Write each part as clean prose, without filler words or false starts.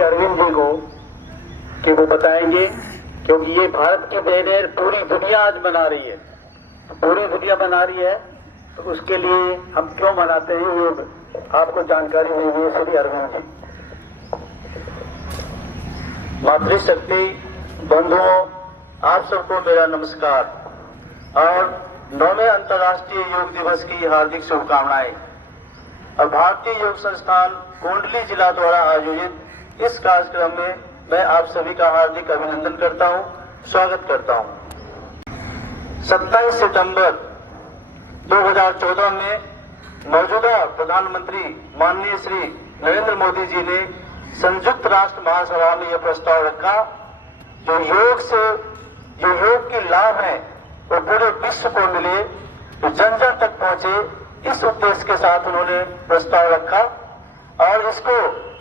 अरविंद जी को कि वो बताएंगे, क्योंकि ये भारत की देन है, पूरी दुनिया आज मना रही है, पूरी दुनिया मना रही है, तो उसके लिए हम क्यों मनाते हैं ये आपको जानकारी देंगे श्री अरविंद जी। मातृशक्ति बंधुओं, आप सबको मेरा नमस्कार और 9वें अंतर्राष्ट्रीय योग दिवस की हार्दिक शुभकामनाएं। और भारतीय योग संस्थान कुंडली जिला द्वारा आयोजित इस कार्यक्रम में मैं आप सभी का हार्दिक अभिनंदन करता हूं, स्वागत करता हूं। 27 सितंबर 2014 में मौजूदा प्रधानमंत्री माननीय श्री नरेंद्र मोदी जी ने संयुक्त राष्ट्र महासभा में यह प्रस्ताव रखा, जो योग के लाभ है वो पूरे विश्व को मिले, तो जन जन तक पहुंचे, इस उद्देश्य के साथ उन्होंने प्रस्ताव रखा और इसको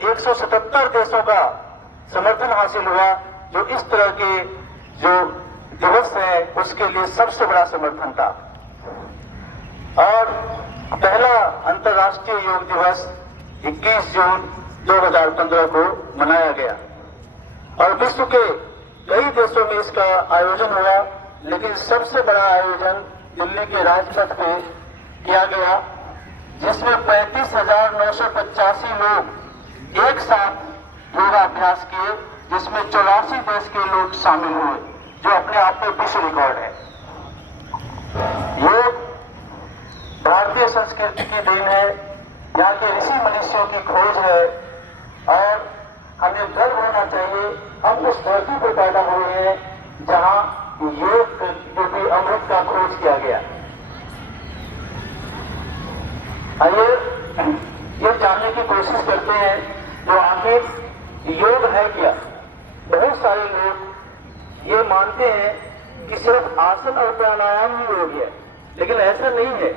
177 देशों का समर्थन हासिल हुआ, जो इस तरह के जो दिवस है उसके लिए सबसे बड़ा समर्थन था। और पहला अंतर्राष्ट्रीय योग दिवस 21 जून 2015 को मनाया गया और विश्व के कई देशों में इसका आयोजन हुआ, लेकिन सबसे बड़ा आयोजन दिल्ली के राजपथ में किया गया, जिसमें 35,985 लोग एक साथ योगाभ्यास किए, जिसमें 84 देश के लोग शामिल हुए, जो अपने आप में विश्व रिकॉर्ड है। योग भारतीय संस्कृति की देन है, यहाँ के ऋषि मनुष्यों की खोज है और हमें गर्व होना चाहिए, हम उस धरती पर पैदा हुए हैं जहाँ योग रूपी अमृत का खोज किया गया। आइए ये जानने की कोशिश करते हैं तो आखिर योग है क्या। बहुत सारे लोग ये मानते हैं कि सिर्फ आसन और प्राणायाम ही योग है, लेकिन ऐसा नहीं है।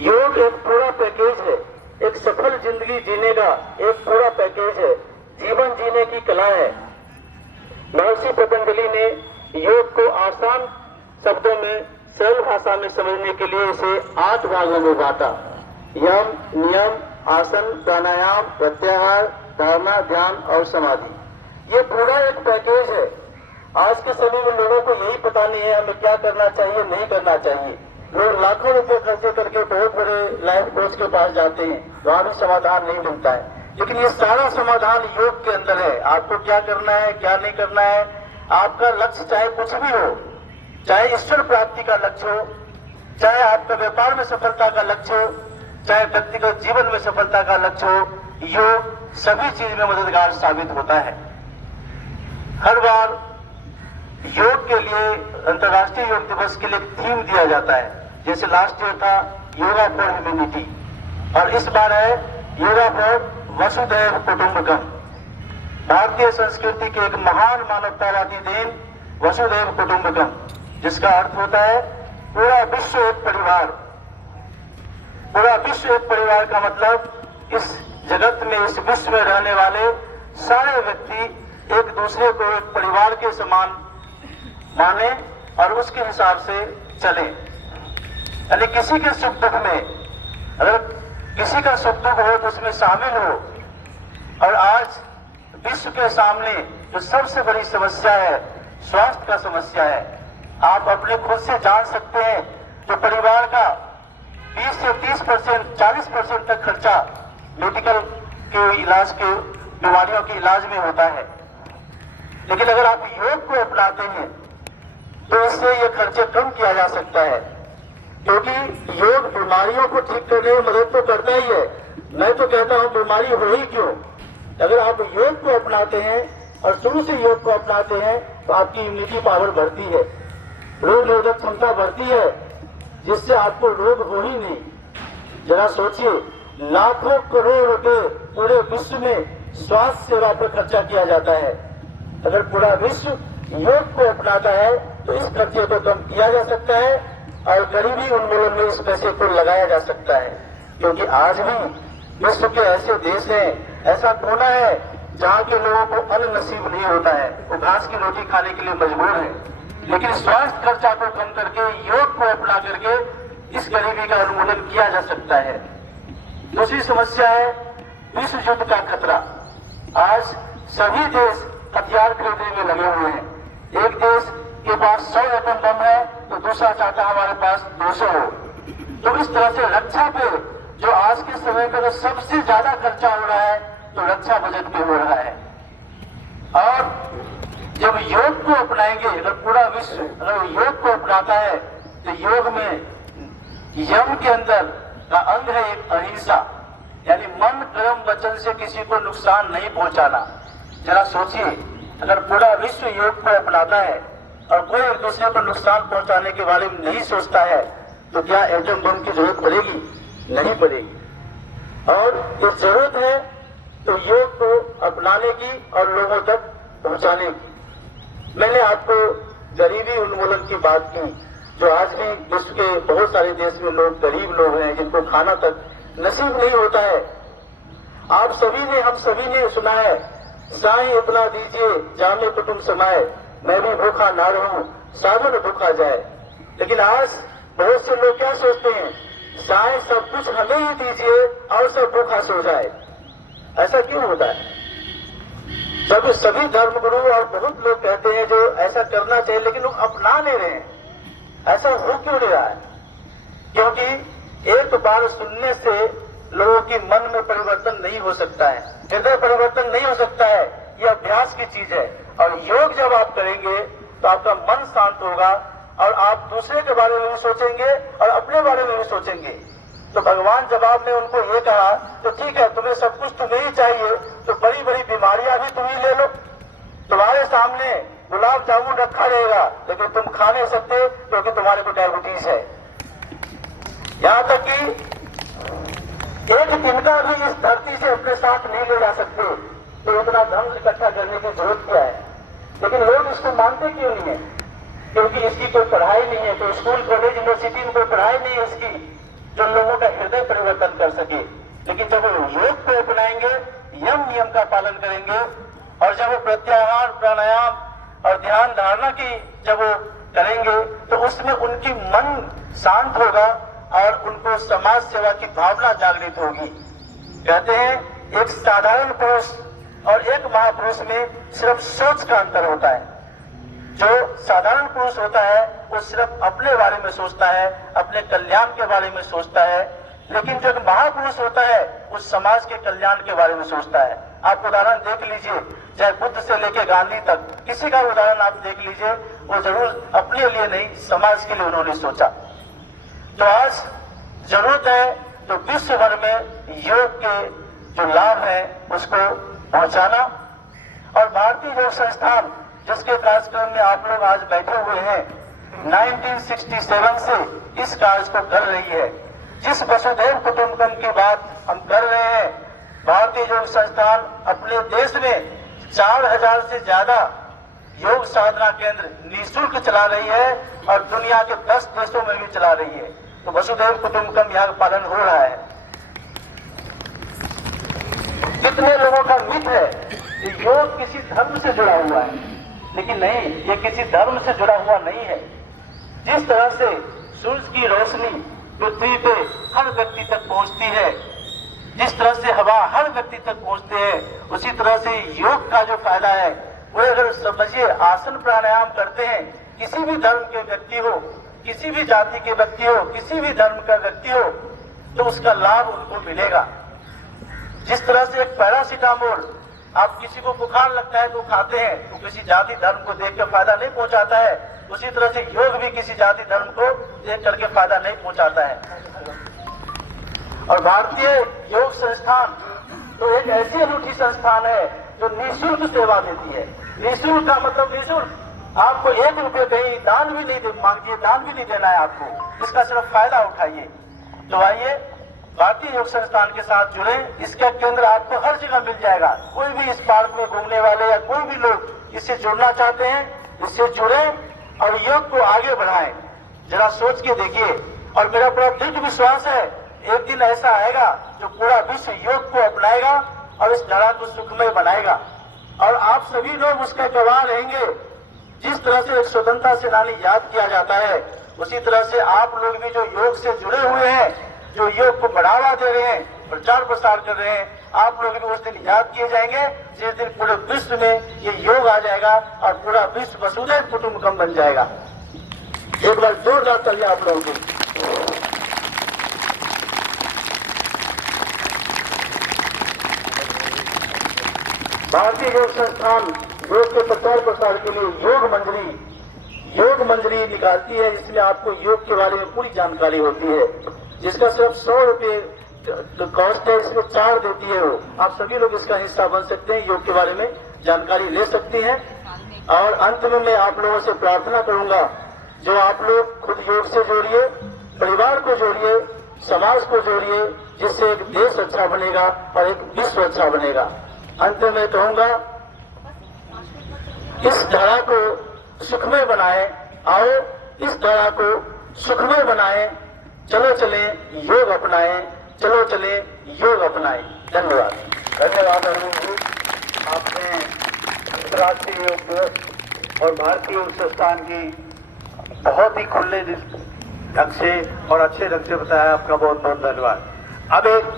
योग एक पूरा पैकेज है, एक सफल जिंदगी जीने का एक पूरा पैकेज है, जीवन जीने की कला है। महर्षि पतंजलि ने योग को आसान शब्दों में सरल भाषा में समझने के लिए इसे 8 भागों में बांटा। यम, नियम, आसन, प्राणायाम, प्रत्याहार, धारणा, ध्यान और समाधि। ये पूरा एक पैकेज है। आज के समय में लोगों को यही पता नहीं है हमें क्या करना चाहिए, नहीं करना चाहिए। लोग लाखों रुपए खर्चे करके बहुत बड़े लाइफ कोच के पास जाते हैं, वहां भी समाधान नहीं मिलता है, लेकिन ये सारा समाधान योग के अंदर है। आपको क्या करना है, क्या नहीं करना है, आपका लक्ष्य चाहे कुछ भी हो, चाहे ईश्वर प्राप्ति का लक्ष्य हो, चाहे आपका व्यापार में सफलता का लक्ष्य हो, चाहे व्यक्तिगत जीवन में सफलता का लक्ष्य हो, योग सभी चीज में मददगार साबित होता है। हर बार योग के लिए अंतर्राष्ट्रीय योग दिवस के लिए थीम दिया जाता है, जैसे लास्ट ईयर था योगा फॉर ह्यूमैनिटी और इस बार है योगा फॉर वसुधैव कुटुंबकम। भारतीय संस्कृति के एक महान मानवतावादी देन वसुधैव कुटुंबकम, जिसका अर्थ होता है पूरा विश्व एक परिवार। पूरा विश्व एक परिवार का मतलब इस जगत में, इस विश्व में रहने वाले सारे व्यक्ति एक दूसरे को एक परिवार के समान माने और उसके हिसाब से चले। यानी किसी के सुख दुख में, अगर किसी का सुख दुख हो तो उसमें शामिल हो। और आज विश्व के सामने जो सबसे बड़ी समस्या है स्वास्थ्य का समस्या है। आप अपने खुद से जान सकते हैं, जो परिवार का 20 से 30%, 40% तक खर्चा मेडिकल के इलाज के, बीमारियों के इलाज में होता है, लेकिन अगर आप योग को अपनाते हैं तो इससे ये खर्चे कम किया जा सकता है, क्योंकि योग बीमारियों को ठीक करने में मदद तो करता ही है। मैं तो कहता हूं बीमारी हो ही क्यों, अगर आप योग को अपनाते हैं और शुरू से योग को अपनाते हैं तो आपकी इम्यूनिटी पावर बढ़ती है, रोग निरोधक क्षमता बढ़ती है, जिससे आपको रोग हो ही नहीं। जरा सोचिए, लाखों करोड़ रुपए पूरे विश्व में स्वास्थ्य सेवा पर खर्चा किया जाता है। अगर पूरा विश्व योग को अपनाता है तो इस खर्चे को कम किया जा सकता है और गरीबी उन्मूलन में इस पैसे को लगाया जा सकता है। क्योंकि आज भी विश्व के ऐसे देश हैं, ऐसा कोना है जहाँ के लोगों को अन्न नसीब नहीं होता है, वो घास की रोटी खाने के लिए मजबूर है, लेकिन स्वास्थ्य खर्चा को कम करके, योग को अपना करके इस गरीबी का उन्मूलन किया जा सकता है। दूसरी समस्या है विश्व युद्ध का खतरा। आज सभी देश हथियार खरीदने में लगे हुए हैं। एक देश के पास 100 एटम बम है तो दूसरा चाहता है हमारे पास 200 हो। तो इस तरह से रक्षा पे जो आज के समय में तो सबसे ज्यादा खर्चा हो रहा है तो रक्षा बजट में हो रहा है। और जब योग को अपनाएंगे, अगर पूरा विश्व अगर योग को अपनाता है तो योग में यम के अंदर का अंग है एक अहिंसा, यानी मन कर्म वचन से किसी को नुकसान नहीं पहुंचाना। जरा सोचिए, अगर पूरा विश्व योग को अपनाता है और कोई एक दूसरे को नुकसान पहुंचाने के बारे में नहीं सोचता है तो क्या एटम बम की जरूरत पड़ेगी? नहीं पड़ेगी। और ये जरूरत है तो योग को अपनाने की और लोगों तक पहुंचाने की। मैंने आपको गरीबी उन्मूलन की बात की, जो आज भी विश्व के बहुत सारे देश में लोग गरीब लोग हैं जिनको खाना तक नसीब नहीं होता है। आप सभी ने, हम सभी ने सुना है, साईं इतना दीजिए जामे कुटुंब समाए, मैं भी भूखा ना रहूं सावन भूखा जाए। लेकिन आज बहुत से लोग क्या सोचते हैं, साईं सब कुछ हमें ही दीजिए और सब भूखा सो जाए। ऐसा क्यों होता है? जब सभी धर्मगुरु और बहुत लोग कहते हैं जो ऐसा करना चाहिए, लेकिन लोग अपना नहीं रहे हैं। ऐसा हो क्यों नहीं रहा है? क्योंकि एक बार सुनने से लोगों की मन में परिवर्तन नहीं हो सकता है, हृदय परिवर्तन नहीं हो सकता है। ये अभ्यास की चीज है। और योग जब आप करेंगे तो आपका मन शांत होगा और आप दूसरे के बारे में भी सोचेंगे और अपने बारे में भी सोचेंगे। तो भगवान जवाब में उनको ये कहा, तो ठीक है, तुम्हें सब कुछ तुम्हें ही चाहिए तो बड़ी बड़ी बीमारियां भी तुम ही ले लो। तुम्हारे सामने गुलाब जामुन रखा रहेगा लेकिन तुम खा नहीं सकते क्योंकि तुम्हारे को डायबिटीज है। यहाँ तक कि एक तिनका भी इस धरती से अपने साथ नहीं ले जा सकते, तो इतना धन इकट्ठा करने की जरूरत क्या है? लेकिन लोग इसको मानते क्यों नहीं है? क्योंकि इसकी कोई पढ़ाई नहीं है, कोई स्कूल कॉलेज यूनिवर्सिटी में कोई पढ़ाई नहीं है इसकी जो लोगों का हृदय परिवर्तन कर सके। लेकिन जब वो योग को अपनाएंगे, यम नियम का पालन करेंगे और जब वो प्रत्याहार, प्राणायाम और ध्यान धारणा की जब वो करेंगे तो उसमें उनकी मन शांत होगा और उनको समाज सेवा की भावना जागृत होगी। कहते हैं एक साधारण पुरुष और एक महापुरुष में सिर्फ सोच का अंतर होता है। जो साधारण पुरुष होता है वो सिर्फ अपने बारे में सोचता है, अपने कल्याण के बारे में सोचता है, लेकिन जो महापुरुष होता है वो समाज के कल्याण के बारे में सोचता है। आप उदाहरण देख लीजिए, चाहे बुद्ध से लेकर गांधी तक, किसी का उदाहरण आप देख लीजिए, वो जरूर अपने लिए नहीं समाज के लिए उन्होंने सोचा। तो आज जरूरत है तो विश्व भर में योग के जो लाभ है उसको पहुंचाना। और भारतीय योग संस्थान जिसके कार्यक्रम में आप लोग आज बैठे हुए हैं, 1967 से इस कार्य को कर रही है। जिस वसुधैव कुटुंबकम की बात हम कर रहे हैं, भारतीय योग संस्थान अपने देश में 4000 से ज्यादा योग साधना केंद्र निःशुल्क चला रही है और दुनिया के 10 देशों में भी चला रही है। तो वसुधैव कुटुंबकम यहाँ पालन हो रहा है। कितने लोगों का मिथ है कि योग किसी धर्म से जुड़ा हुआ है, लेकिन नहीं, ये किसी धर्म से जुड़ा हुआ नहीं है। जिस तरह से सूरज की रोशनी पृथ्वी पे हर व्यक्ति तक पहुंचती है, जिस तरह से हवा हर व्यक्ति तक पहुंचते हैं, उसी तरह से योग का जो फायदा है वो अगर समझिए आसन प्राणायाम करते हैं, किसी भी धर्म के व्यक्ति हो, किसी भी जाति के व्यक्ति हो, किसी भी धर्म का व्यक्ति हो, तो उसका लाभ उनको मिलेगा। जिस तरह से एक पैरासीटामोल आप किसी को बुखार लगता है तो खाते हैं, तो किसी जाति धर्म को देख कर फायदा नहीं पहुंचाता है, उसी तरह से योग भी किसी जाति धर्म को देख करके फायदा नहीं पहुंचाता है। और भारतीय योग संस्थान तो एक ऐसी अनूठी संस्थान है जो निःशुल्क सेवा देती है। निःशुल्क का मतलब निःशुल्क, आपको 1 रुपये कहीं दान भी नहीं मांगिए, दान भी नहीं देना है आपको, इसका सिर्फ फायदा उठाइए। तो आइए भारतीय योग संस्थान के साथ जुड़े, इसका केंद्र आपको हर जगह मिल जाएगा। कोई भी इस पार्क में घूमने वाले या कोई भी लोग इससे जुड़ना चाहते हैं, इससे जुड़े और योग को आगे बढ़ाएं। जरा सोच के देखिए, और मेरा पूरा दृढ़ विश्वास है एक दिन ऐसा आएगा जो पूरा विश्व योग को अपनाएगा और इस धरा को सुखमय बनाएगा और आप सभी लोग उसके गवाह रहेंगे। जिस तरह से एक स्वतंत्रता सेनानी याद किया जाता है, उसी तरह से आप लोग भी जो योग से जुड़े हुए हैं, जो योग को बढ़ावा दे रहे हैं, प्रचार प्रसार कर रहे हैं, आप लोग भी उस दिन याद किए जाएंगे जिस दिन पूरे विश्व में ये योग आ जाएगा और पूरा विश्व वसुधैव कुटुंबकम बन जाएगा। एक बार जोरदार तालियां आप लोगों की। भारतीय योग संस्थान योग के प्रचार प्रसार के लिए योग मंजरी निकालती है। इसमें आपको योग के बारे में पूरी जानकारी होती है, जिसका सिर्फ 100 रुपये कॉस्ट है। इसमें 4 देती है वो। आप सभी लोग इसका हिस्सा बन सकते हैं, योग के बारे में जानकारी ले सकती हैं। और अंत में मैं आप लोगों से प्रार्थना करूंगा, जो आप लोग खुद योग से जोड़िए, परिवार को जोड़िए, समाज को जोड़िए, जिससे एक देश अच्छा बनेगा और एक विश्व अच्छा बनेगा। अंत में कहूंगा, इस धरा को सुखमय बनाएं। आओ इस धरा को सुखमय बनाएं। चलो चलें योग अपनाएं, चलो चलें योग अपनाएं। धन्यवाद। धन्यवाद अरविंद जी, आपने अंतर्राष्ट्रीय योग दिवस और भारतीय योग संस्थान की बहुत ही खुले ढंग से और अच्छे ढंग से बताया। आपका बहुत बहुत धन्यवाद। अब एक